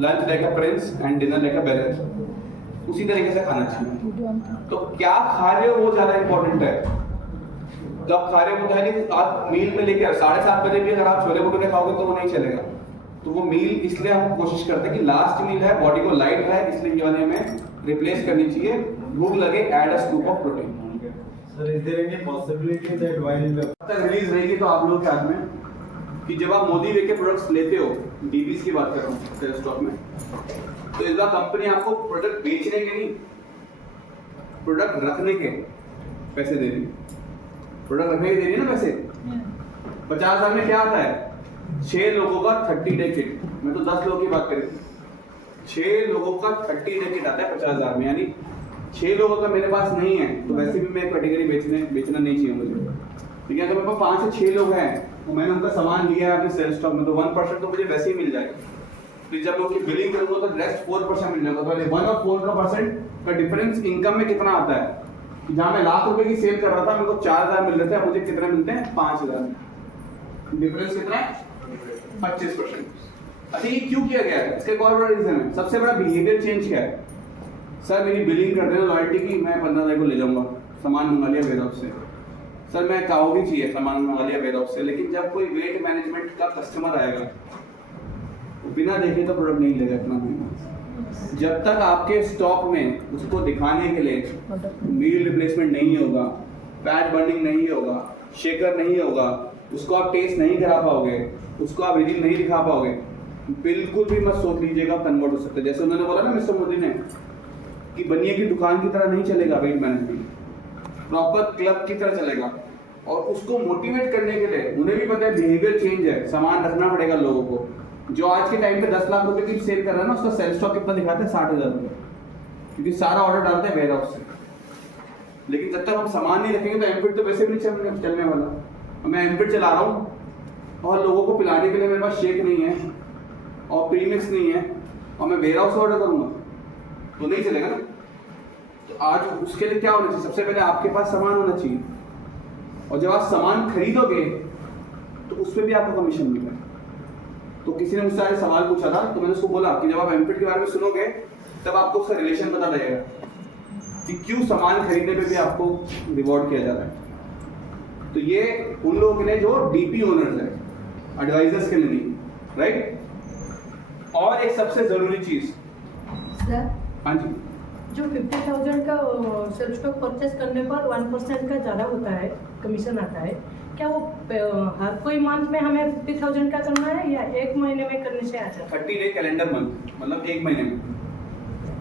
lunch like a prince and dinner like a balance. उसी तरीके से खाना चाहिए। तो क्या खा रहे हो वो ज्यादा इंपॉर्टेंट है। कब खा रहे हो होता है कि आप मील में लेके 7:30 बजे भी अगर आप छोले भटूरे खाओगे तो वो नहीं चलेगा। तो वो मील इसलिए हम कोशिश करते हैं कि लास्ट मील है, बॉडी को लाइट है, इसलिए ये वाले हमें रिप्लेस करनी चाहिए। भूख लगे add a scoop of protein. Sir is there any possibility that while तक रिलीज रहेगी तो आप लोग के हाथ में कि जब आप मोदी वे के प्रोडक्ट्स लेते हो, डीबीज की बात कर रहा हूँ सेल स्टॉक में, तो इस बार कंपनी आपको प्रोडक्ट बेचने के नहीं, प्रोडक्ट रखने के पैसे दे रही। प्रोडक्ट रखने के दे रही है ना पैसे। 50 साल में क्या आता है, 6 लोगों का 30 डे किट, मैं तो 10 लोगों की बात करी, 6 लोगों का 30 लेके आता है 50,000 में, यानी 6 लोगों का मेरे पास नहीं है तो वैसे भी मैं कैटेगरी बेचना नहीं चाहिए मुझे, ठीक है। अगर मेरे पास 5 से 6 लोग हैं तो मैंने उनका सामान लिया है अपने सेल स्टॉक में, तो 1% तो मुझे वैसे ही मिल जाएगा। तो जब लोग की बिलिंग करूंगा तो रेस्ट 4% मिल जाएगा। तो 1 और 4% का डिफरेंस इनकम में कितना आता है, जहां मैं लाख रुपए की सेल कर रहा था मेरे को 4,000 मिल रहे थे, मुझे कितने मिलते हैं 5,000। डिफरेंस कितना है 25%। अच्छा ये क्यों किया गया है, इसका एक और बड़ा रीजन है। सबसे बड़ा बिहेवियर चेंज क्या है, सर मेरी बिलिंग कर देना लॉयल्टी की, मैं 15,000 को ले जाऊंगा, सामान मंगा लिया वेयरहाउस से। सर मैं काऊ भी चाहिए, सामान मंगा लिया वेयरहाउस से, लेकिन जब कोई वेट मैनेजमेंट का कस्टमर आएगा वो बिना देखे तो प्रोडक्ट नहीं लेगा इतना महंगा। जब तक आपके स्टॉक में उसको दिखाने के लिए मील रिप्लेसमेंट नहीं होगा, पैच बर्निंग नहीं होगा, शेकर नहीं होगा, उसको आप टेस्ट नहीं करा पाओगे, उसको आप रिव्यू नहीं दिखा पाओगे, बिल्कुल भी मत सोच लीजिएगा कन्वर्ट हो सकता है। जैसे उन्होंने बोला ना मिस्टर मोदी ने कि बनिए की दुकान की तरह नहीं चलेगा वेट मैनेजमेंट, प्रॉपर क्लब की तरह चलेगा। और उसको मोटिवेट करने के लिए उन्हें भी पता है बिहेवियर चेंज है, सामान रखना पड़ेगा लोगों को। जो आज के टाइम पे 10 लाख रुपए की सेल कर रहा है ना, उसका सेल स्टॉक कितना दिखाते हैं 60,000 रुपए, क्योंकि सारा ऑर्डर डालते हैं वेयरहाउस से। लेकिन जब तक हम सामान नहीं रखेंगे तो एमफिट तो वैसे भी नहीं चलने वाला। मैं एमफिट चला रहा हूँ और लोगों को पिलाने के लिए मेरे पास शेक नहीं है और प्रीमिक्स नहीं है और मैं वेयरहाउस से ऑर्डर करूंगा तो नहीं चलेगा ना। तो आज उसके लिए क्या होना चाहिए, सबसे पहले आपके पास सामान होना चाहिए, और जब आप सामान खरीदोगे तो उसमें भी आपको कमीशन मिल रहा है। तो किसी ने मुझसे आज सवाल पूछा था तो मैंने उसको बोला कि जब आप एमफिट के बारे में सुनोगे तब आपको उसका रिलेशन पता लगेगा कि क्यों सामान खरीदने पे भी आपको रिवॉर्ड किया जा रहा है। तो ये उन लोगों के लिए जो डीपी ओनर्स है, एडवाइजर्स के लिए नहीं, राइट। और एक सबसे जरूरी चीज सर, हाँ जी, जो 50,000 का सेल्फ स्टॉक परचेस करने पर 1% का ज़्यादा होता है, कमीशन आता है, क्या वो हर कोई मंथ में हमें 50,000 का करना है या एक महीने में करने से आ जाता है? 30 डे कैलेंडर मंथ, मतलब एक महीने में।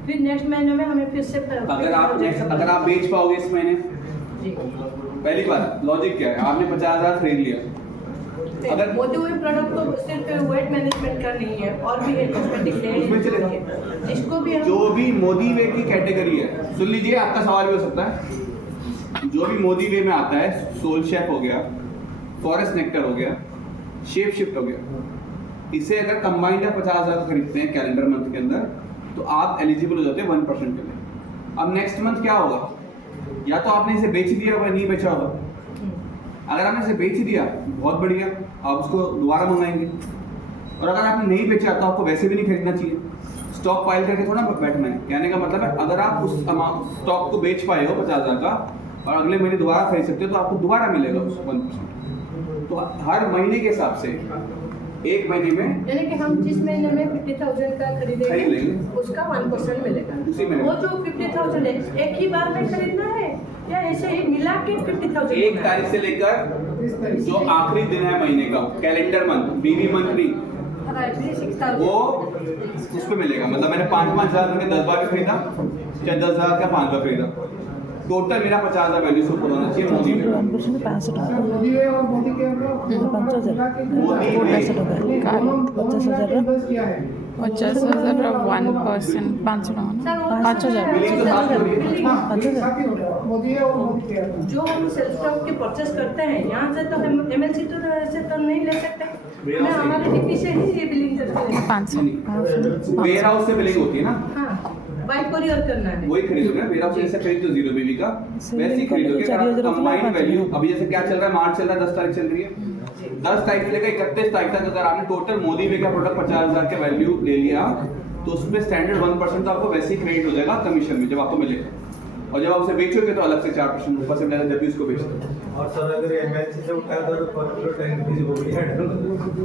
फिर नेक्स्ट महीने में हमें फिर से अगर आप बेच पाओगे इस महीने, जी, पहली बात लॉजिक क्या है, आपने 50,000 खरीद लिया, अगर मोदी हुए प्रोडक्ट तो सिर्फ वेट मैनेजमेंट का नहीं है और भी है, कॉस्मेटिक उसमें चलेगा। जिसको भी हम जो भी मोदी वे की कैटेगरी है, सुन लीजिए आपका सवाल भी हो सकता है, जो भी मोदी वे में आता है, सोल शेफ हो गया, फॉरेस्ट नेक्टर हो गया, शेप शिफ्ट हो गया, इसे अगर कंबाइंड आप 50,000 खरीदते हैं कैलेंडर मंथ के अंदर तो आप एलिजिबल हो जाते हैं 1% के लिए। अब नेक्स्ट मंथ क्या होगा, या तो आपने इसे बेच दिया या नहीं बेचा होगा। अगर आपने इसे बेच दिया बहुत बढ़िया, आप उसको दोबारा मंगाएंगे, और अगर आपने नहीं बेचा तो आपको वैसे भी नहीं खरीदना चाहिए, स्टॉक पाइल करके थोड़ा बैठना है। कहने का मतलब है अगर आप उस स्टॉक को बेच पाए हो 50,000 का और अगले महीने दोबारा खरीद सकते हो तो आपको दोबारा मिलेगा उस 1%। तो हर महीने के हिसाब से एक महीने में, यानी कि हम जिस महीने में 50,000 का खरीद खरीदेंगे लेंगे, उसका 1% मिलेगा। उसी महीने वो जो 50,000 है एक ही बार में खरीदना है या ऐसे ही मिला के 50,000? 1 तारीख से लेकर जो आखिरी दिन है महीने का, कैलेंडर मंथ, बीवी मंथ नहीं, वो उस पे मिलेगा। मतलब मैंने 5,000 रुपये 10 बार खरीदा, चाहे 10,000 का 5 बार खरीदा, टोटल मेरा 50,000 वैल्यू से ऊपर होना चाहिए। मोदी में 1% मोदी है और मोदी के अंदर 5,000 मोदी में 50,000 इन्वेस्ट किया है 50,000 1% 5,000 बिलिंग तो बात हो रही है। साथ ही हो गया, मोदी है और मोदी के अंदर। जो हम सेल्फ स्टॉक के परचेस करते हैं यहाँ से तो हम एमएलसी तो ऐसे तो नहीं ले सकते, हमें हमारे डीपी से ही ये बिलिंग करते हैं। 500 वेयर हाउस से बिलिंग होती है ना, हाँ, बाय कोरियर करना है। वही खरीदोगे। वेयर हाउस से जैसे खरीदो 0 बीबी का, वैसे ही खरीदोगे। 4,000 कंबाइंड वैल्यू अभी जैसे क्या चल रहा है, मार्च चल रहा है, 10 तारीख चल रही है, 10 तारीख से लेकर 31 तारीख तक अगर आपने टोटल मोदी वे का प्रोडक्ट 50,000 का वैल्यू ले लिया तो उसमें स्टैंडर्ड 1% तो आपको वैसे ही क्रेडिट हो जाएगा कमीशन में जब आपको मिलेगा, और जब आप उसे बेचोगे तो अलग से 4% ऊपर से मिलेगा जब भी उसको बेचते हो। और सर अगर एमएलसी से उठाया तो पर किलो 10 रुपीज हो गई।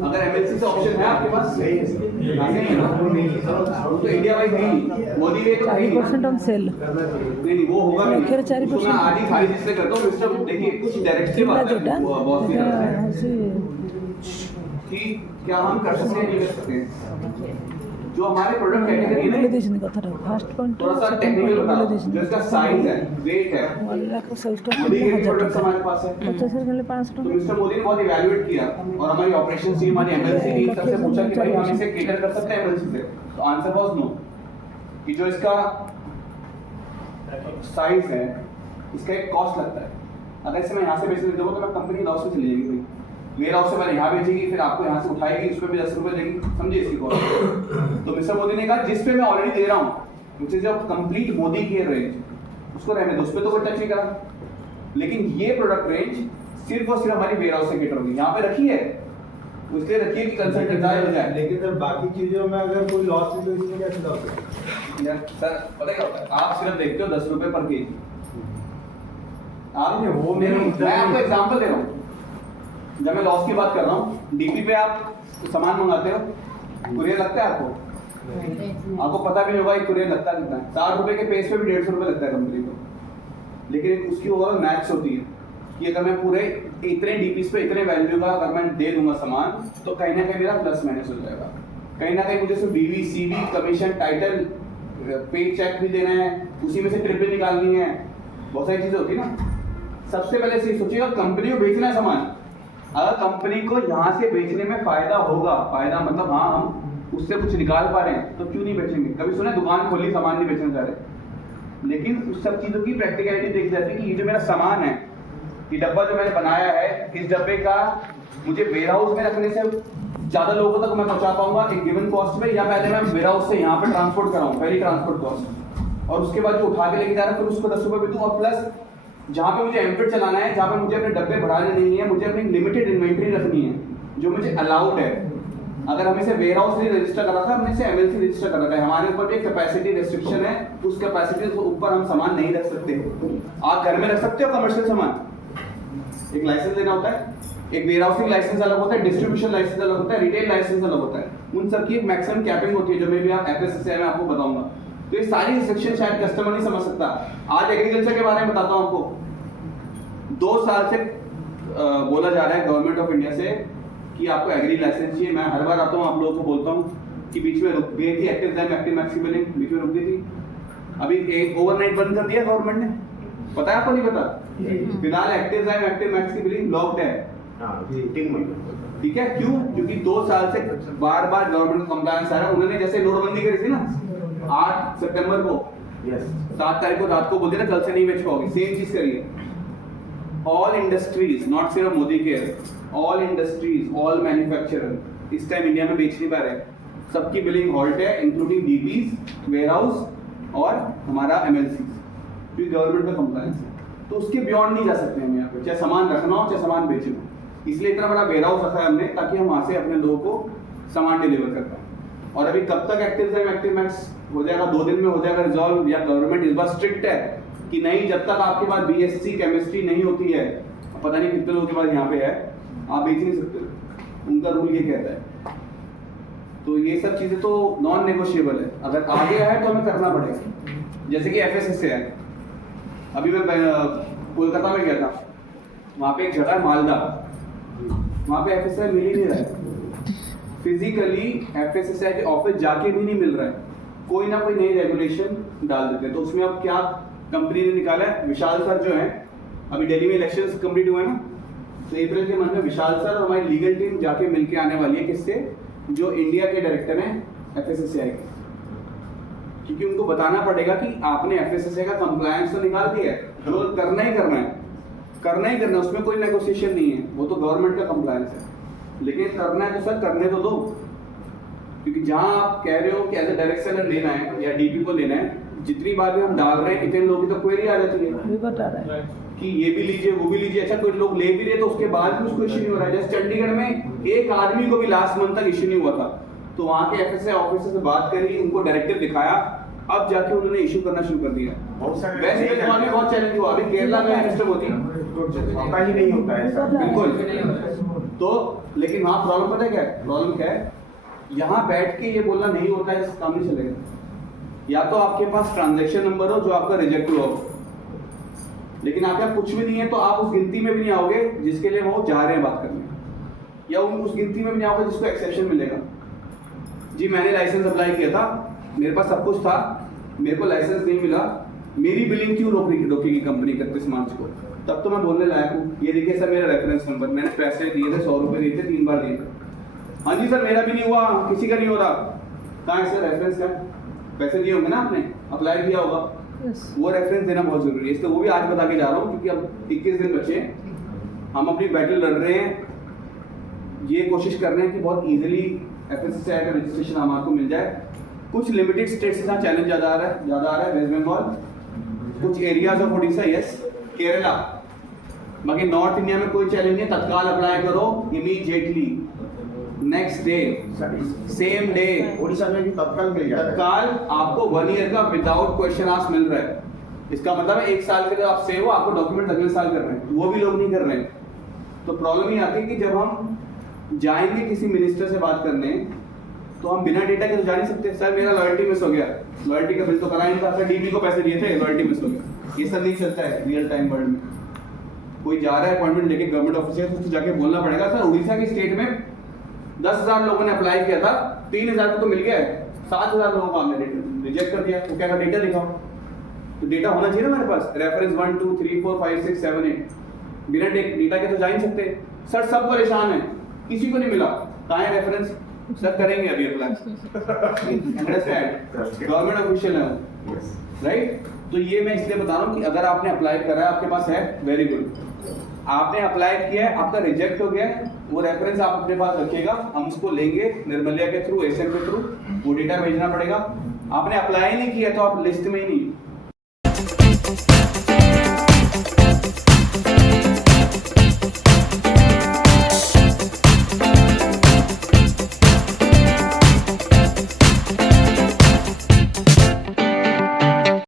अगर एमएलसी से ऑप्शन है आपके पास, नहीं है ना, वो नहीं है, तो इंडिया वाइज नहीं, मोदी वे तो नहीं 4% ऑन सेल नहीं, वो होगा नहीं। आखिर 4% उसको मैं आज ही खाली जिससे करता हूँ सिस्टम, देखिए कुछ डायरेक्टिव आता है बॉस की तरफ से कि क्या हम कर सकते हैं, नहीं कर सकते हैं। जो हमारे प्रोडक्ट कैटेगरी है मोबिलाइजेशन কথাটা ফার্স্ট পয়েন্ট थोड़ा सा टेक्निकल बता रहा हूं। जो इसका साइज है, वेट है, 1 लाख सेल्स स्टॉक मोदी के 1000 प्रोडक्ट्स টাকা हमारे पास है। 50 গেলে 500 तो मिस्टर मोदी ने बहुत इवैल्यूएट किया और हमारी ऑपरेशन टीम, हमारी एमएलसी टीम सबसे पूछा कि भाई हम इसे केटर कर सकते हैं एमएलसी से, तो आंसर वाज नो। कि जो इसका साइज है, इसका एक कॉस्ट लगता है। अगर इसे मैं यहाँ से बेचने दूंगा तो मैं कंपनी लॉस में चली जाएगी भाई। वेयर हाउस से मैंने यहाँ बेचेगी, फिर आपको यहाँ से उठाएगी, उस पर भी 10 रुपये देगी, समझिए इसकी कॉस्ट। तो मिस्टर मोदी ने कहा जिस पे मैं ऑलरेडी दे रहा हूँ, which is जो कंप्लीट मोदी केयर रेंज, उसको रहने दो, उस पर तो कोई टच नहीं करा। लेकिन ये प्रोडक्ट रेंज सिर्फ और सिर्फ हमारी वेयर हाउस से केटर होगी, यहाँ पे रखी है, उसके रखिए कि कंसल्टेंट जाए हो जाए। लेकिन सर बाकी चीजों में अगर कोई लॉस है तो इसमें कैसे लॉस है? यार सर पता क्या होता है, आप सिर्फ देखते हो 10 रुपये पर केजी। आप वो मैं आपको एग्जांपल दे रहा हूँ। जब मैं लॉस की बात कर रहा हूँ, डीपी पे आप सामान मंगाते हो, कुरियर लगता है आपको, आपको पता भी नहीं होगा एक कुरियर लगता कितना है। 60 रुपए के पेज पे भी 150 रुपए लगता है कंपनी को। लेकिन उसकी ओवरऑल मैथ्स होती है कि अगर मैं पूरे इतने डीपीस पे इतने वैल्यू का अगर मैं दे दूंगा सामान, तो कहीं ना कहीं मेरा प्लस माइनस हो जाएगा। कहीं ना कहीं मुझे सिर्फ बीवी, सीवी, कमीशन, टाइटल, पे चेक भी देना है, उसी में से ट्रिप भी निकालनी है, बहुत सारी चीजें होती है ना। सबसे पहले से सोचिएगा कंपनी को बेचना है सामान, अगर कंपनी को यहाँ से बेचने में फायदा होगा, फायदा मतलब हाँ हम उससे कुछ निकाल पा रहे हैं, तो क्यों नहीं बेचेंगे। कभी सुना दुकान खोली सामान नहीं बेचना चाह रहे, लेकिन उस सब चीजों की प्रैक्टिकलिटी देख जाती है कि ये जो मेरा सामान है, ये डब्बा जो मैंने बनाया है, इस डब्बे का मुझे वेयर हाउस में रखने से ज्यादा लोगों तक मैं पहुंचा पाऊंगा एक गिवन कॉस्ट पे, या पहले मैं वेयर हाउस से यहाँ पे ट्रांसपोर्ट कराऊं, पहली ट्रांसपोर्ट कॉस्ट, और उसके बाद जो उठा के लेके जा रहा है फिर उसको 10 रुपए भी दूं, और प्लस जहाँ पे मुझे एम्फिट चलाना है, जहाँ पे मुझे अपने डब्बे बढ़ाने नहीं है, मुझे अपनी लिमिटेड इन्वेंट्री रखनी है जो मुझे अलाउड है। अगर हम इसे वेयर हाउस नहीं रजिस्टर करा था, हमने इसे एमएलसी रजिस्टर करा था, हमारे ऊपर एक कैपेसिटी रिस्ट्रिक्शन है, उस कैपेसिटी के ऊपर हम सामान नहीं रख सकते। आप घर में रख सकते हो कमर्शियल सामान, एक लाइसेंस लेना होता है, एक वेयर हाउसिंग लाइसेंस अलग होता है, डिस्ट्रीब्यूशन लाइसेंस अलग होता है, रिटेल लाइसेंस अलग होता है, उन सब की एक मैक्सिमम कैपिंग होती है, जो मैं भी आप एफएसएसआई में आपको बताऊंगा। तो ये सारी रिस्ट्रिक्शन शायद कस्टमर नहीं समझ सकता। आज एग्रीकल्चर के बारे में बताता हूँ आपको। 2 साल से बोला जा रहा है गवर्नमेंट ऑफ इंडिया से कि आपको एग्री लाइसेंस चाहिए। मैं हर बार आता हूँ, आप लोगों को बोलता हूँ कि बीच में रुक गई थी active time, active maxi billing बीच में रुक गई थी, अभी एक ओवरनाइट बंद कर दिया गवर्नमेंट ने, पता है आपको? नहीं पता? फिलहाल active time, active maxi billing blocked है। ठीक है, क्यों? क्योंकि 2 साल से बार बार गवर्नमेंट का कंप्लायंस आ रहा है। उन्होंने जैसे नोटबंदी करी थी ना 8 सितंबर को, 7 तारीख को रात को बोलते ना कल से नहीं बेच पाओगे, सेम चीज करिए। ऑल इंडस्ट्रीज, नॉट सिर्फ Modi care, all industries, all manufacturer इस टाइम इंडिया में बेच नहीं पा रहे, सबकी बिलिंग हॉल्ट है, इंक्लूडिंग डीपीज, वेयर हाउस और हमारा एमएलसी, क्योंकि गवर्नमेंट का कंप्लायंस है। तो उसके बियॉन्ड नहीं जा सकते हम यहाँ पे, चाहे सामान रखना हो चाहे सामान बेचना हो। इसलिए इतना बड़ा वेयर हाउस रखा है हमने, ताकि हम वहाँ से अपने लोगों को सामान डिलीवर कर पाए। और अभी कब तक एक्टिव मैक्स हो जाएगा? 2 दिन में हो जाएगा रिजॉल्व, या गवर्नमेंट इस बार स्ट्रिक्ट है कि नहीं, जब तक आपके पास बीएससी केमिस्ट्री नहीं होती है, पता नहीं कितने लोगों के पास यहाँ पे है, आप बेच नहीं सकते, उनका रूल ये कहता है। तो ये सब चीजें तो नॉन नेगोशिएबल है, अगर आगे है तो हमें करना पड़ेगा। जैसे कि एफएसएसए है, अभी मैं कोलकाता में गया था, वहाँ पे एक जगह है मालदा, वहाँ पे एफएसएसए मिल ही नहीं रहा है, फिजिकली एफएसएसए के ऑफिस जाके भी नहीं मिल रहा है, कोई ना कोई नई रेगुलेशन डाल देते हैं। तो उसमें अब क्या कंपनी ने निकाला है, विशाल सर जो है, अभी दिल्ली में इलेक्शंस कंप्लीट हुए ना, तो अप्रैल के मंथ में विशाल सर और हमारी लीगल टीम जाके मिलके आने वाली है, किससे? जो इंडिया के डायरेक्टर हैं एफएसएसए के, क्योंकि उनको बताना पड़ेगा कि आपने एफएसएसए का कंप्लायंस तो निकाल दिया है, जो करना ही करना है, करना ही करना है, उसमें कोई नेगोशिएशन नहीं है, वो तो गवर्नमेंट का कंप्लायंस है। लेकिन करना है तो सर करने तो दो, क्योंकि जहां आप कह रहे हो कि एज ए डायरेक्ट सेलर लेना है या डीपी को लेना है, जितनी बार भी हम डाल रहे हैं इतने लोगों की तो क्वेरी आ जाती है रिपोर्ट आ रहा है कि ये भी लीजिए वो भी लीजिए। अच्छा, कोई लोग ले भी रहे तो उसके बाद भी उसको इश्यू नहीं हो रहा है। जैसे चंडीगढ़ में एक आदमी को भी लास्ट मंथ तक इश्यू नहीं हुआ था, तो वहाँ के एफएसए ऑफिसर से बात करी, उनको डायरेक्टिव दिखाया, अब जाके उन्होंने इश्यू करना शुरू कर दिया। वैसे भी वहाँ भी बहुत चैलेंज हुआ, अभी केरला में मिनिस्टर मोदी ही नहीं होता है बिल्कुल। तो लेकिन वहाँ प्रॉब्लम पता है क्या है? प्रॉब्लम क्या है, यहाँ बैठ के ये बोलना नहीं होता है, काम नहीं चलेगा। या तो आपके पास ट्रांजैक्शन नंबर हो जो आपका रिजेक्ट हुआ हो, लेकिन आपके पास कुछ भी नहीं है तो आप उस गिनती में भी नहीं आओगे जिसके लिए वो जा रहे हैं बात करने, या उस गिनती में भी नहीं आओगे जिसको एक्सेप्शन मिलेगा। जी मैंने लाइसेंस अप्लाई किया था, मेरे पास सब कुछ था, मेरे को लाइसेंस नहीं मिला, मेरी बिलिंग क्यों रोकेगी कंपनी 31 मार्च को? तब तो मैं बोलने लायक हूँ। ये देखिए सर मेरा रेफरेंस नंबर, मैंने पैसे दिए थे, 100 रुपये दिए थे, 3 बार दिए थे। हाँ जी सर मेरा भी नहीं हुआ, किसी का नहीं हो रहा। कहाँ है सर रेफरेंस का? पैसे दिए होंगे ना आपने, अप्लाई किया होगा, वो रेफरेंस देना बहुत जरूरी है। इसलिए वो भी आज बता के जा रहा हूँ क्योंकि अब 21 दिन बचे हैं, हम अपनी बैटल लड़ रहे हैं, ये कोशिश कर रहे हैं कि बहुत इजीली FSSAI का रजिस्ट्रेशन हमारे मिल जाए। कुछ लिमिटेड स्टेट्स से चैलेंज ज़्यादा आ रहा है, वेस्ट बंगाल, कुछ areas of Odisha, yes, Kerala, बाकी नॉर्थ इंडिया में कोई चैलेंज नहीं। तत्काल अप्लाई करो, immediately, next day, same day. Orissa में भी तत्काल मिल जाता है। तत्काल आपको 1 ईयर का विदाउट क्वेश्चन आंसर मिल रहा है। इसका मतलब है 1 साल के लिए आप सेव हो, आपको डॉक्यूमेंट अगले साल कर रहे हैं, वो भी लोग नहीं कर रहे हैं। तो प्रॉब्लम ये आती है कि जब हम जाएंगे किसी मिनिस्टर से बात करने, तो हम बिना डेटा के तो जा नहीं सकते। सर मेरा लॉयल्टी मिस हो गया, लॉयल्टी का बिल तो करा नहीं था, सर DP को पैसे दिए थे, लॉयल्टी मिस हो गया। ये सब नहीं चलता है रियल टाइम वर्ल्ड में। कोई जा रहा है अपॉइंटमेंट लेके गवर्नमेंट ऑफिसर, तो जाके बोलना पड़ेगा सर उड़ीसा की स्टेट में 10,000 लोगों ने अप्लाई किया था, 3,000 को तो मिल गया है, 7,000 लोगों को हमने रिजेक्ट कर दिया। तो क्या था, डेटा दिखाओ। तो डेटा होना चाहिए ना हमारे पास, रेफरेंस 1 2 3 4 5 6 7 8। बिना डेटा के तो जा नहीं सकते। सर सब परेशान है, किसी को नहीं मिला, कहाँ है रेफरेंस? सर करेंगे अभी अप्लाई, अंडरस्टैंड, गवर्नमेंट ऑफिशियल है, राइट? तो ये मैं इसलिए बता रहा हूँ कि अगर आपने अप्लाई करा है, आपके पास है, वेरी गुड। आपने अप्लाई किया है, आपका रिजेक्ट हो गया है, वो रेफरेंस आप अपने पास रखिएगा, हम उसको लेंगे निर्मल्या के थ्रू, SM के थ्रू, वो डेटा भेजना पड़ेगा। आपने अप्लाई नहीं किया तो आप लिस्ट में ही नहीं